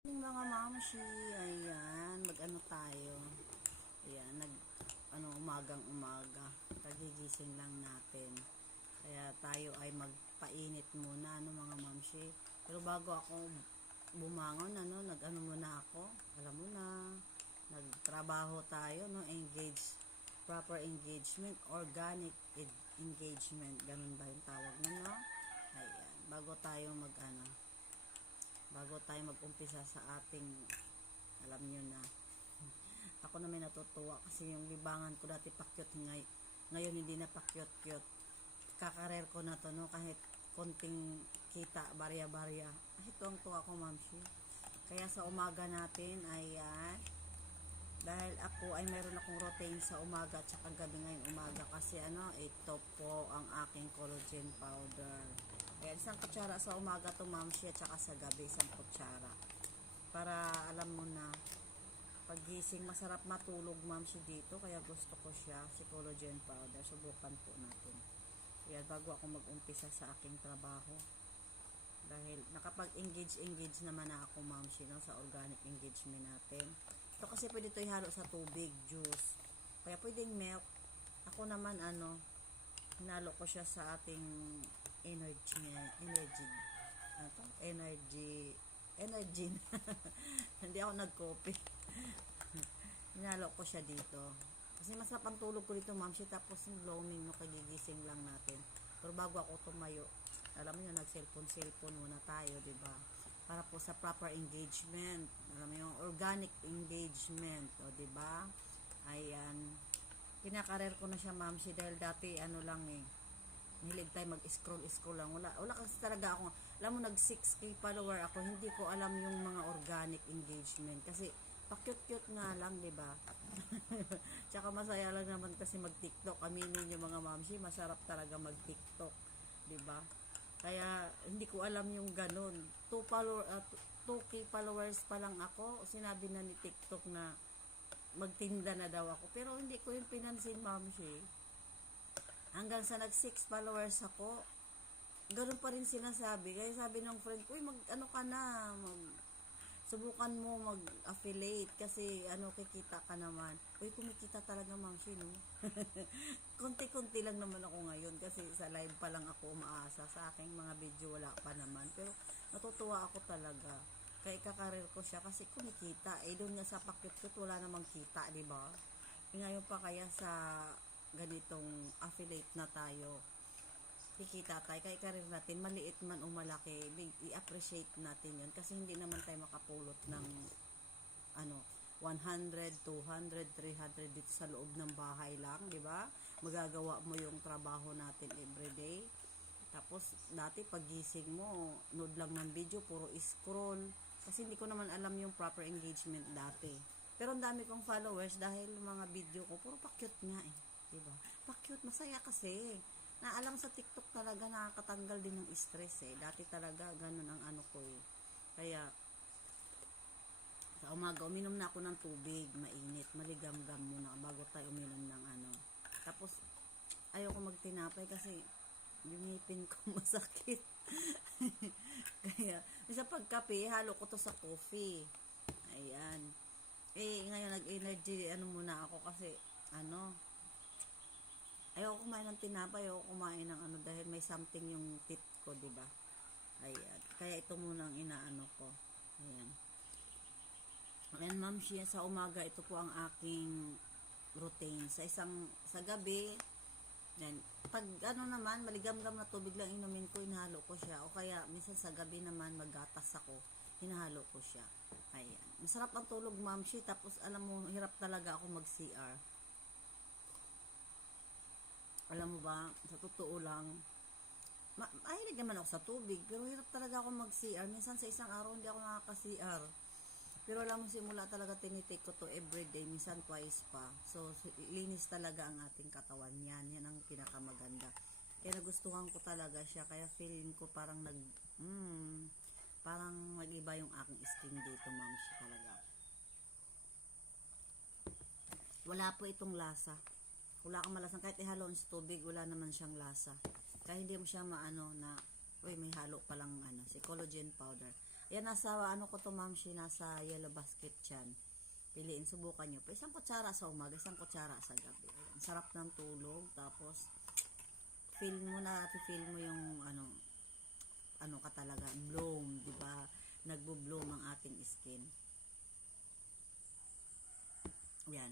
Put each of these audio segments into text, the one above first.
Mga mamshi, ayan, mag-ano tayo. Ayan, umagang umaga. Kagigising lang natin. Kaya tayo ay magpainit muna, mga mamshi. Pero bago ako bumangon, nag-ano muna ako. Alam mo na, nagtrabaho tayo, proper engagement, organic engagement. Ganun ba yung tawag na, no? Ayan, bago tayo mag-umpisa sa ating, alam nyo na, ako na may natutuwa kasi yung libangan ko dati pakyot, ngayon hindi na pakyot-kyot. Kakarer ko na to, no, kahit konting kita, barya-barya. Ay, tuwang-tuwa ko, mamshi. Kaya sa umaga natin, ayan, dahil ako ay meron akong routine sa umaga at saka gabi ngayong umaga kasi ito po ang aking collagen powder. Ayan, isang kutsara sa umaga to, mamshi, at saka sa gabi isang kutsara. Para alam mo na, pagising masarap matulog, mamshi, dito. Kaya gusto ko siya, si collagen powder. Subukan po natin. Ayan, bago ako mag-umpisa sa aking trabaho. Dahil nakapag-engage naman na ako, mamshi, no, sa organic engagement natin. Ito kasi pwede ito ihalo sa tubig, juice. Kaya pwedeng milk. Ako naman, hinalo ko siya sa ating energy. Hindi ako nag-coffee. Hinalo ko siya dito. Kasi masarap ang tulog ko dito, mamshi. Tapos yung gloaming, no, kagigising lang natin. Pero bago ako tumayo, alam mo yun, nag-cellphone muna tayo, diba? Para po sa proper engagement. Alam mo yung organic engagement, o diba? Ayan. Kinakarer ko na siya, mamshi, dahil dati lang mahilig tayo mag-scroll lang. Wala kasi talaga ako. Alam mo, nag 6K follower ako. Hindi ko alam yung mga organic engagement. Kasi, pa-cute-cute nga lang, diba? Tsaka masaya lang naman kasi mag-TikTok. Aminin yung mga mamshi, masarap talaga mag-TikTok. Diba? Kaya, hindi ko alam yung ganun. 2K followers pa lang ako. Sinabi na ni TikTok na magtinda na daw ako. Pero hindi ko yung pinansin, mamshi. Hanggang sa nag 6 followers ako, ganun pa rin sinasabi. Kaya sabi ng friend ko, mag-ano ka na, subukan mo mag-affiliate kasi kikita ka naman. Uy, kumikita talaga, mamshi, no? Konti-konti lang naman ako ngayon kasi sa live pa lang ako umaasa. Sa aking mga video wala pa naman. Pero natutuwa ako talaga. Kaya ikakarir ko siya kasi kumikita. Doon nga sa pakyut-kyut wala namang kita, di ba? Ngayon pa kaya sa ganitong affiliate na tayo, kikita tayo, kaya karir natin, maliit man o malaki, i-appreciate natin yun, kasi hindi naman tayo makapulot ng 100, 200, 300 dito sa loob ng bahay lang, di ba? Magagawa mo yung trabaho natin everyday. Tapos, dati pagising mo, nood lang ng video, puro scroll, kasi hindi ko naman alam yung proper engagement dati. Pero ang dami kong followers dahil mga video ko, puro pa-cute nga diba? Pa-cute, masaya kasi. Naalam sa TikTok talaga nakakatanggal din ng stress Dati talaga ganun ang ko Kaya sa umaga uminom na ako ng tubig, mainit, maligam-gam muna bago tayo uminom ng Tapos ayoko magtinapay kasi yung ngipin ko masakit. Kaya sa pagkape, halo ko to sa coffee. Ayan. Ngayon nag-energy muna ako kasi ayoko kumain ng tinapay, ayoko kumain ng dahil may something yung teeth ko, diba? Ayan. Kaya ito muna ang inaano ko. Ayan. Ayan, mamshi, sa umaga, ito po ang aking routine. Sa gabi, yan. Pag naman, maligam-gam na tubig lang inumin ko, hinahalo ko siya. O kaya, minsan sa gabi naman, maggatas ako, hinahalo ko siya. Ayan. Masarap ang tulog, mamshi. Tapos, alam mo, hirap talaga ako mag-CR. Alam mo ba, sa totoo lang, mahilig naman ako sa tubig, pero hirap talaga ako mag-CR. Minsan sa isang araw hindi ako nakaka-CR. Pero alam mo, simula talaga tinitake ko to everyday, minsan twice pa. So, linis talaga ang ating katawan yan. Yan ang pinakamaganda. Kaya nagustuhan ko talaga siya, kaya feeling ko parang parang mag-iba yung aking skin dito, moms, talaga. Wala po itong lasa. Wala kang malasang, kahit ihalo sa tubig, wala naman siyang lasa. Kaya hindi mo siya maano na, uy, may halo palang si collagen powder. Yan, nasa ano ko to, ma'am, nasa yellow basket yan. Piliin, subukan nyo. Pa isang kutsara sa umaga, isang kutsara sa gabi. Ayan, sarap ng tulog. Tapos, feel mo yung ano ka talaga, bloom, di ba? Nagbo-bloom ang ating skin. Yan.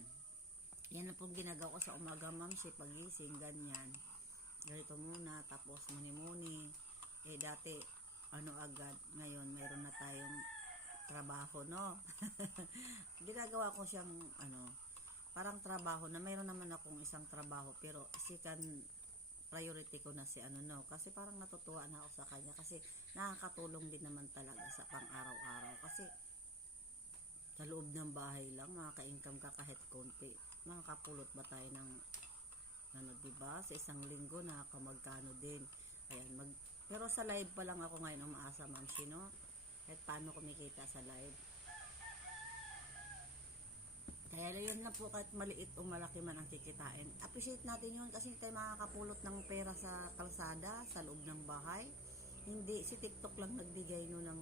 Yan na pong ginagawa ko sa umaga, ma'am, pagising, ganyan. Ganito muna, tapos muni-muni. Dati, agad, ngayon, mayroon na tayong trabaho, no? Ginagawa ko siyang, parang trabaho na mayroon naman akong isang trabaho, pero priority ko na si no? Kasi parang natutuwa na ako sa kanya, kasi nakakatulong din naman talaga sa pang-araw-araw. Kasi, sa loob ng bahay lang, makaka-income ka kahit konti. Makakapulot ba tayo ng, diba? Sa isang linggo, nakakamagkano din. Ayan, pero sa live pa lang ako ngayon umaasa, ma'am, no? Kahit paano kumikita sa live. Kaya yun lang po, kahit maliit o malaki man ang kikitain. Appreciate natin yun kasi tayo makakapulot ng pera sa kalsada, sa loob ng bahay. Hindi, si TikTok lang nagbigay no ng,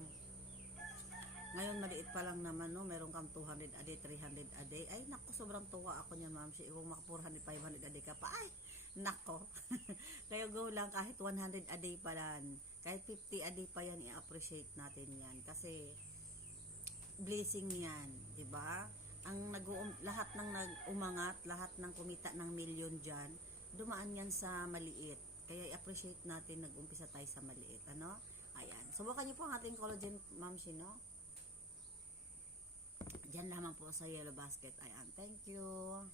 ngayon maliit pa lang naman, no? Meron kang 200 a day, 300 a day. Ay, nako, sobrang tuwa ako niyan, ma'am. Kung maka 400, 500 a day ka pa, ay, nako. Kaya go lang, kahit 100 a day pa lang, kahit 50 a day pa yan, i-appreciate natin yan. Kasi, blessing yan, diba? Lahat ng nag-umangat, lahat ng kumita ng milyon dyan, dumaan yan sa maliit. Kaya i-appreciate natin, nag-umpisa tayo sa maliit, ano? Ayan. Subukan niyo po ang ating collagen, ma'am, no? Diyan lamang po sa yellow basket. Ayan. Thank you.